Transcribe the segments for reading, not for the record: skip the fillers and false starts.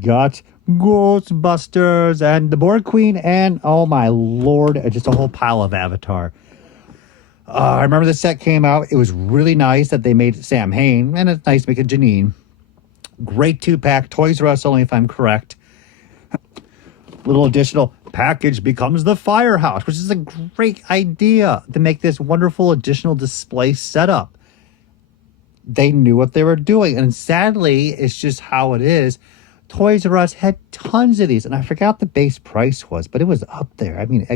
we've got Ghostbusters and the Board Queen and, oh my lord, just a whole pile of Avatar. I remember the set came out. It was really nice that they made Sam Hain, and it's nice to make a Janine. Great 2-pack, Toys R Us only if I'm correct. Little additional package becomes the firehouse, which is a great idea to make this wonderful additional display setup. They knew what they were doing, and sadly, it's just how it is. Toys R Us had tons of these, and I forgot the base price was, but it was up there. I mean,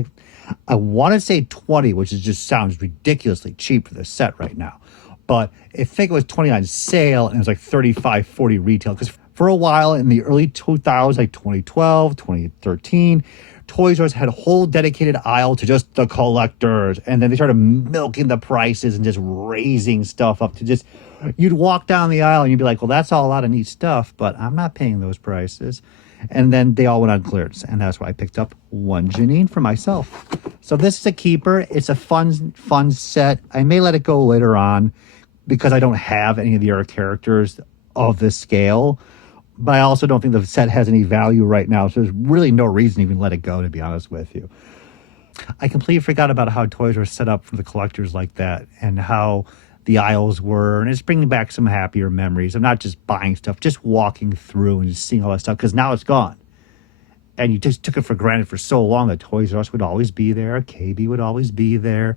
I want to say 20, which is just sounds ridiculously cheap for this set right now. But I think it was 20 on sale, and it was like 35, 40 retail. Because for a while in the early 2000s, like 2012, 2013, Toys R Us had a whole dedicated aisle to just the collectors. And then they started milking the prices and just raising stuff up to just... You'd walk down the aisle and you'd be like, well, that's all a lot of neat stuff, but I'm not paying those prices. And then they all went on clearance. And that's why I picked up one Janine for myself. So this is a keeper. It's a fun set. I may let it go later on because I don't have any of the other characters of this scale. But I also don't think the set has any value right now. So there's really no reason to even let it go, to be honest with you. I completely forgot about how toys were set up for the collectors like that and how the aisles were. And it's bringing back some happier memories of not just buying stuff, just walking through and just seeing all that stuff, because now it's gone. And you just took it for granted for so long that Toys R Us would always be there. KB would always be there.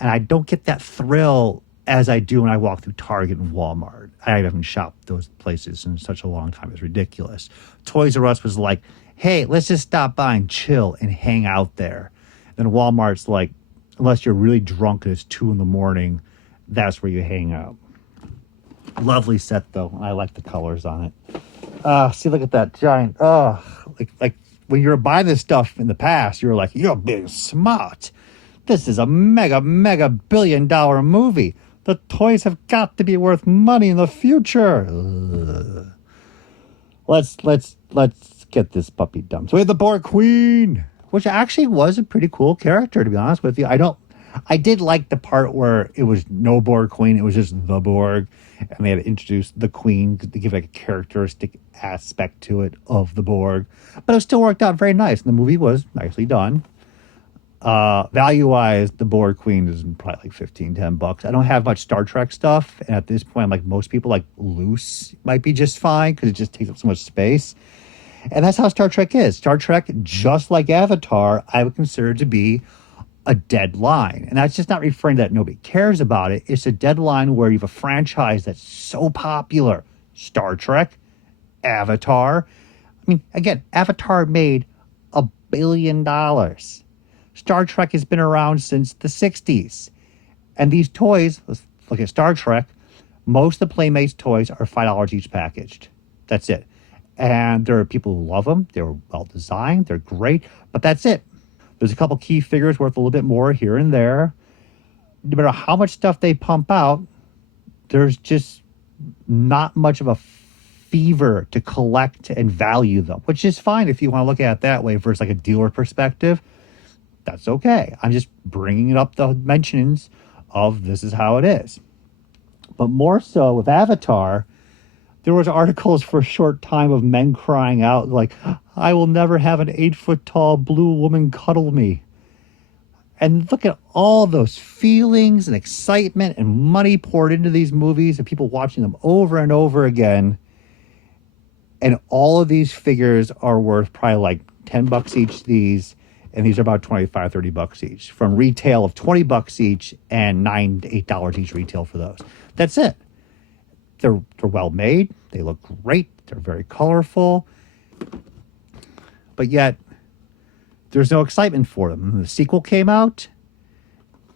And I don't get that thrill as I do when I walk through Target and Walmart. I haven't shopped those places in such a long time. It's ridiculous. Toys R Us was like, hey, let's just stop by and chill and hang out there. Then Walmart's like, unless you're really drunk and it's 2 a.m, that's where you hang out. Lovely set, though. I like the colors on it. See, look at that giant. Like when you were buying this stuff in the past, you were like, you're being smart. This is a mega billion-dollar movie. The toys have got to be worth money in the future. Ugh. Let's get this puppy dumped. So we have the Board Queen, which actually was a pretty cool character, to be honest with you. I did like the part where it was no Borg Queen. It was just the Borg. And they had to introduce the Queen to give like a characteristic aspect to it of the Borg. But it still worked out very nice. And the movie was nicely done. Value-wise, the Borg Queen is probably like $15-10. I don't have much Star Trek stuff. And at this point, I'm like most people, like loose might be just fine because it just takes up so much space. And that's how Star Trek is. Star Trek, just like Avatar, I would consider to be a dead line. And that's just not referring to that nobody cares about it. It's a dead line where you have a franchise that's so popular. Star Trek, Avatar. I mean, again, Avatar made $1 billion. Star Trek has been around since the 60s. And these toys, let's look at Star Trek, most of the Playmates toys are $5 each packaged. That's it. And there are people who love them. They're well designed. They're great. But that's it. There's a couple key figures worth a little bit more here and there. No matter how much stuff they pump out, there's just not much of a fever to collect and value them, which is fine if you want to look at it that way versus like a dealer perspective. That's okay. I'm just bringing it up the mentions of this is how it is. But more so with Avatar, there was articles for a short time of men crying out like, I will never have an 8-foot-tall blue woman cuddle me. And look at all those feelings and excitement and money poured into these movies and people watching them over and over again. And all of these figures are worth probably like $10 each, these. And these are about $25-30 each. From retail of $20 each and $9 to $8 each retail for those. That's it. They're well made. They look great. They're very colorful. But yet, there's no excitement for them. And the sequel came out,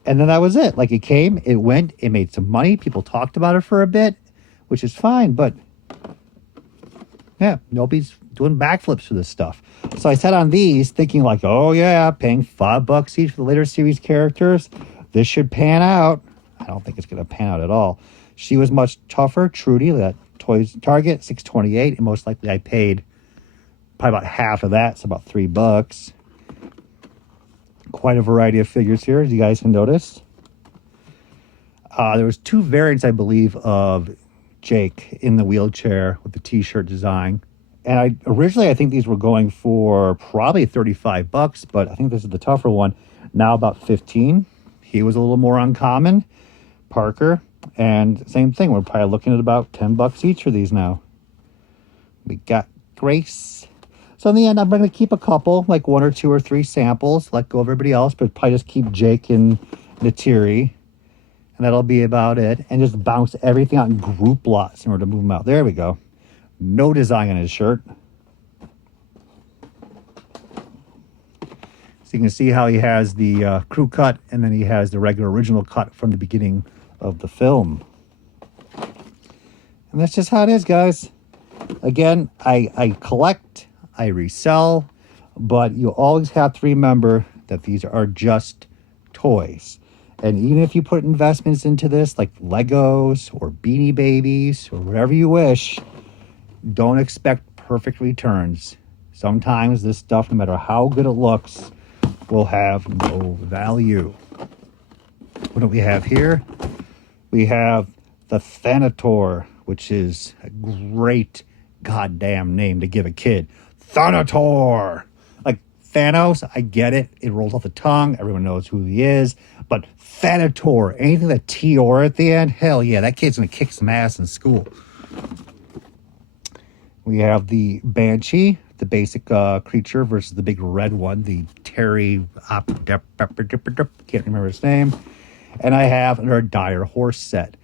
and then that was it. Like, it came, it went, it made some money. People talked about it for a bit, which is fine. But, yeah, nobody's doing backflips for this stuff. So I sat on these thinking like, oh, yeah, paying $5 each for the later series characters. This should pan out. I don't think it's going to pan out at all. She was much tougher. Trudy, that Toys Target, $6.28, and most likely I paid probably about half of that, so about $3. Quite a variety of figures here, as you guys can notice. There was 2 variants, I believe, of Jake in the wheelchair with the T-shirt design. And I think these were going for probably $35, but I think this is the tougher one. Now about 15. He was a little more uncommon, Parker, and same thing. We're probably looking at about $10 each for these now. We got Grace. So in the end, I'm going to keep a couple, like 1 or 2 or 3 samples, let go of everybody else, but probably just keep Jake and Natiri, and that'll be about it. And just bounce everything out in group lots in order to move them out. There we go. No design on his shirt. So you can see how he has the crew cut, and then he has the regular original cut from the beginning of the film. And that's just how it is, guys. Again, I collect, I resell, but you always have to remember that these are just toys. And even if you put investments into this, like Legos or Beanie Babies or whatever you wish, don't expect perfect returns. Sometimes this stuff, no matter how good it looks, will have no value. What do we have here? We have the Thanator, which is a great goddamn name to give a kid. Thanator! Like Thanos, I get it. It rolls off the tongue. Everyone knows who he is. But Thanator, anything with a T-or at the end, hell yeah, that kid's going to kick some ass in school. We have the Banshee, the basic creature, versus the big red one, the Terry, can't remember his name. And I have another Dire Horse set.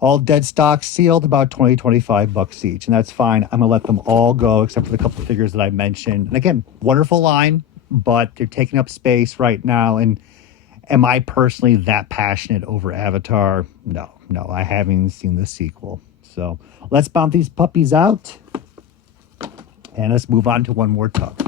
All dead stock, sealed, about $20-25 each, and that's fine. I'm gonna let them all go except for the couple of figures that I mentioned. And again, wonderful line, but they're taking up space right now. And am I personally that passionate over Avatar? No, I haven't seen the sequel. So let's bump these puppies out, and let's move on to one more tub.